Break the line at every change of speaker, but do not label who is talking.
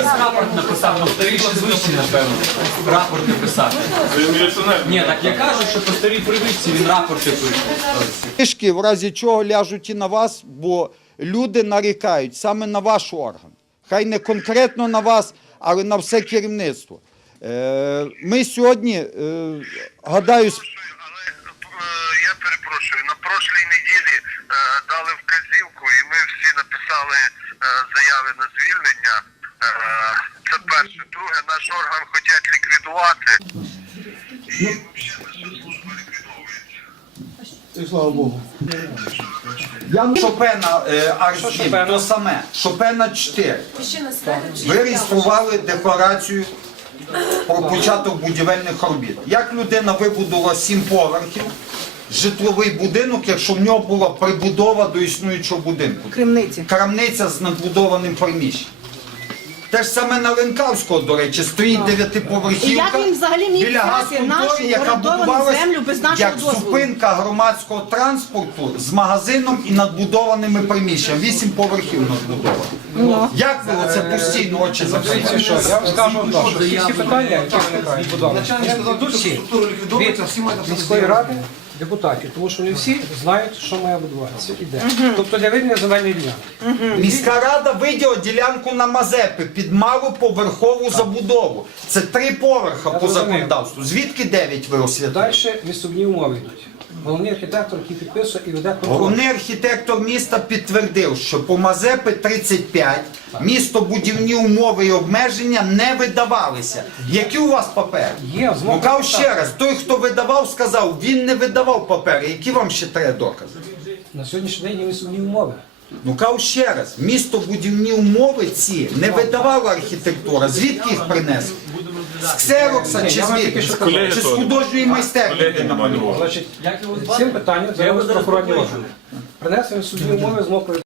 рапорт написав, ну старі ще звичні, напевно. Рапорти писати. Ні, так я кажу, що по старій привичці він рапорти пише.
Книжки в разі чого ляжуть і на вас, бо люди нарікають саме на ваш орган. Хай не конкретно на вас, але на все керівництво. Ми сьогодні, гадаю,
Але я перепрошую, на прошлій неділі дали вказівку і ми всі написали заяви на звільнення. Це перше. Друге, наш орган хочуть ліквідувати. І служба ліквідовується.
І слава Богу. Шопена архів, то саме. Шопена 4. Ви реєстрували декларацію про початок будівельних робіт. Як людина вибудувала 7 поверхів, житловий будинок, якщо в нього була прибудова до існуючого будинку? Крамниця з надбудованим приміщенням. Те ж саме на Ленкавського, до речі, стоїть 9-поверхівка біля газконтори, яка будувалася як зупинка громадського транспорту з магазином і надбудованими приміщеннями. 8 поверхів надбудовано. Як ви оце постійно очі закриваєте?
Я вам скажу, що всі питання, які виникають, йдуть всі від міської ради, депутатів, тому що не всі знають, що має будуватися і де. Тобто для виділення земельної ділянки.
Міська рада виділа ділянку на Мазепи під малоповерхову забудову. Це 3 поверха по законодавству. Звідки 9 ви освятили?
Далі містобудівні умови йдуть. Головний архітектор, який підписує і веде контроль.
Головний архітектор міста підтвердив, що по Мазепи 35 містобудівні умови і обмеження не видавалися. Які у вас папери?
Є,
Ну кажу ще раз, той, хто видавав, сказав, він не видавав папери. Які вам ще треба докази?
На сьогоднішній день є містобудівні умови.
Ну кажу ще раз, містобудівні умови ці не видавала архітектура. Звідки їх принесли? З ксерокса чи звідки? Чи з художньої майстерні намалювали?
Значить, цим питанням займаються прокурорні органи. Принесли містобудівні умови з мокрої